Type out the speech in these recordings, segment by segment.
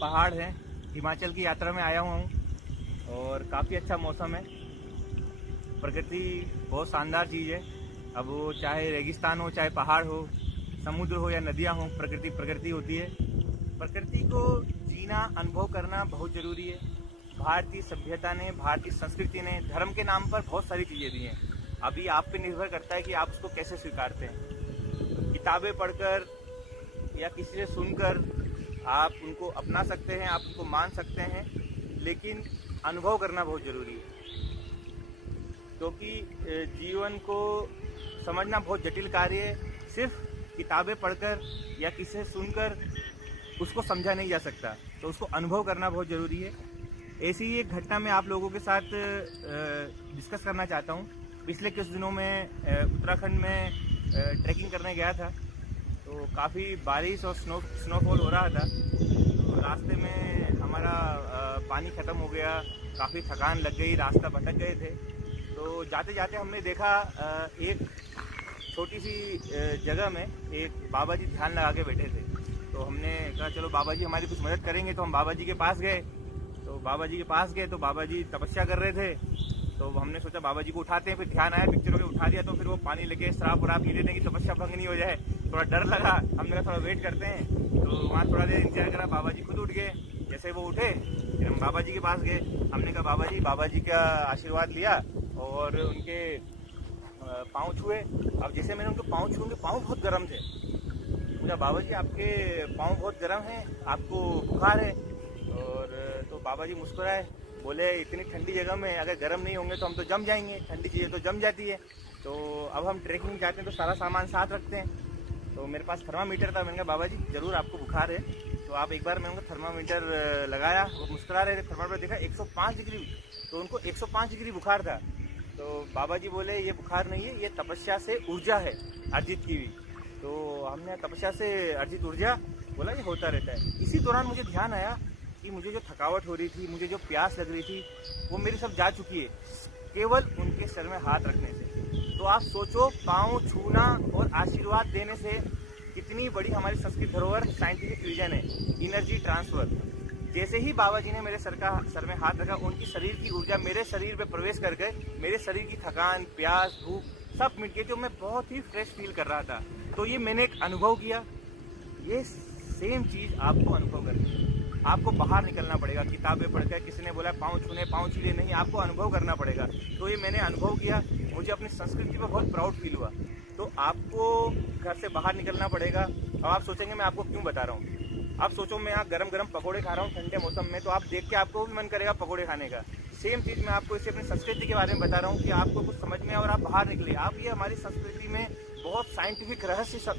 पहाड़ हैं। हिमाचल की यात्रा में आया हुआ हूँ और काफ़ी अच्छा मौसम है। प्रकृति बहुत शानदार चीज़ है। अब वो चाहे रेगिस्तान हो, चाहे पहाड़ हो, समुद्र हो या नदियाँ हो, प्रकृति प्रकृति होती है। प्रकृति को जीना, अनुभव करना बहुत ज़रूरी है। भारतीय सभ्यता ने, भारतीय संस्कृति ने धर्म के नाम पर बहुत सारी चीज़ें दी हैं। अभी आप पे निर्भर करता है कि आप उसको कैसे स्वीकारते हैं। किताबें पढ़कर या किसी से सुनकर आप उनको अपना सकते हैं, आप उनको मान सकते हैं, लेकिन अनुभव करना बहुत ज़रूरी है। क्योंकि जीवन को समझना बहुत जटिल कार्य है। सिर्फ किताबें पढ़कर या किसी से सुनकर उसको समझा नहीं जा सकता, तो उसको अनुभव करना बहुत ज़रूरी है। ऐसी ही एक घटना मैं आप लोगों के साथ डिस्कस करना चाहता हूँ। पिछले कुछ दिनों में उत्तराखंड में ट्रैकिंग करने गया था, तो काफ़ी बारिश और स्नोफॉल हो रहा था। तो रास्ते में हमारा पानी ख़त्म हो गया, काफ़ी थकान लग गई, रास्ता भटक गए थे। तो जाते जाते हमने देखा एक छोटी सी जगह में एक बाबा जी ध्यान लगा के बैठे थे। तो हमने कहा चलो बाबा जी हमारी कुछ मदद करेंगे, तो हम बाबा जी के पास गए। तो बाबा जी के पास गए तो बाबा जी तपस्या कर रहे थे। तो हमने सोचा बाबा जी को उठाते हैं, फिर ध्यान आया, पिक्चरों के उठा दिया, तो फिर वो पानी लेके शराब वराब पी लेते कि तपस्या भंग नहीं हो जाए। थोड़ा डर लगा, हमने कहा थोड़ा वेट करते हैं। तो वहाँ थोड़ा देर इंतजार करा, बाबा जी खुद उठ गए। जैसे वो उठे फिर हम बाबा जी के पास गए। हमने कहा बाबा जी का आशीर्वाद लिया और उनके पाँव छुए। अब जैसे मैंने उनके पाँव छुए, उनके पाँव बहुत गर्म थे। मुझे बाबा जी आपके पाँव बहुत गर्म हैं, आपको बुखार है? और तो बाबा जी मुस्कुराए, बोले इतनी ठंडी जगह में अगर गर्म नहीं होंगे तो हम तो जम जाएंगे, ठंडी चीज़ें तो जम जाती है। तो अब हम ट्रैकिंग जाते हैं तो सारा सामान साथ रखते हैं। तो मेरे पास थर्मामीटर था। मैंने कहा बाबा जी ज़रूर आपको बुखार है, तो आप एक बार मैंने उनको थर्मामीटर लगाया। वो मुस्कुरा रहे थे, थर्मामीटर देखा 105 डिग्री, तो उनको 105 डिग्री बुखार था। तो बाबा जी बोले ये बुखार नहीं है, ये तपस्या से ऊर्जा है अर्जित की भी। तो हमने तपस्या से अर्जित ऊर्जा बोला ये होता रहता है। इसी दौरान मुझे ध्यान आया कि मुझे जो थकावट हो रही थी, मुझे जो प्यास लग रही थी, वो मेरी सब जा चुकी है केवल उनके सर में हाथ रखने से। तो आप सोचो, पाँव छूना और आशीर्वाद देने से कितनी बड़ी हमारी संस्कृत धरोहर, साइंटिफिक रीजन है, एनर्जी ट्रांसफर। जैसे ही बाबा जी ने मेरे सर में हाथ रखा, उनकी शरीर की ऊर्जा मेरे शरीर में प्रवेश कर गए। मेरे शरीर की थकान, प्यास, भूख सब मिट गई, तो मैं बहुत ही फ्रेश फील कर रहा था। तो ये मैंने एक अनुभव किया। ये सेम चीज़ आपको अनुभव करनी है। आपको बाहर निकलना पड़ेगा। किताबें पढ़कर किसी ने बोला पाँव छूले नहीं, आपको अनुभव करना पड़ेगा। तो ये मैंने अनुभव किया, मुझे अपनी संस्कृति पर बहुत प्राउड फील हुआ। तो आपको घर से बाहर निकलना पड़ेगा। अब आप सोचेंगे मैं आपको क्यों बता रहा हूँ। आप सोचो मैं यहाँ गरम गरम पकोड़े खा रहा हूँ ठंडे मौसम में, तो आप देख के आपको भी मन करेगा पकोड़े खाने का। सेम चीज़ मैं आपको इससे अपनी संस्कृति के बारे में बता रहा हूँ कि आपको कुछ समझ में और आप बाहर निकले। आप ये हमारी संस्कृति में बहुत साइंटिफिक रहस्य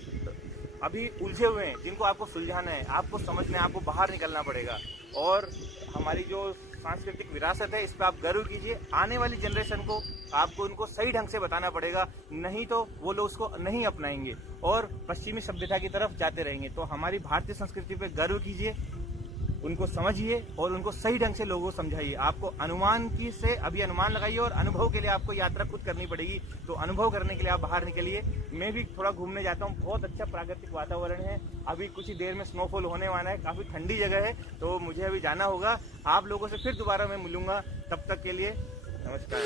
अभी उलझे हुए हैं, जिनको आपको सुलझाना है, आपको समझना है, आपको बाहर निकलना पड़ेगा। और हमारी जो सांस्कृतिक विरासत है, इस पर आप गर्व कीजिए। आने वाली जनरेशन को आपको उनको सही ढंग से बताना पड़ेगा, नहीं तो वो लोग उसको नहीं अपनाएंगे और पश्चिमी सभ्यता की तरफ जाते रहेंगे। तो हमारी भारतीय संस्कृति पे गर्व कीजिए, उनको समझिए और उनको सही ढंग से लोगों को समझाइए। आपको अनुमान की से अभी अनुमान लगाइए और अनुभव के लिए आपको यात्रा खुद करनी पड़ेगी। तो अनुभव करने के लिए आप बाहर निकलिए। मैं भी थोड़ा घूमने जाता हूँ, बहुत अच्छा प्राकृतिक वातावरण है। अभी कुछ ही देर में स्नोफॉल होने वाला है, काफ़ी ठंडी जगह है, तो मुझे अभी जाना होगा। आप लोगों से फिर दोबारा मैं मिलूंगा, तब तक के लिए नमस्कार।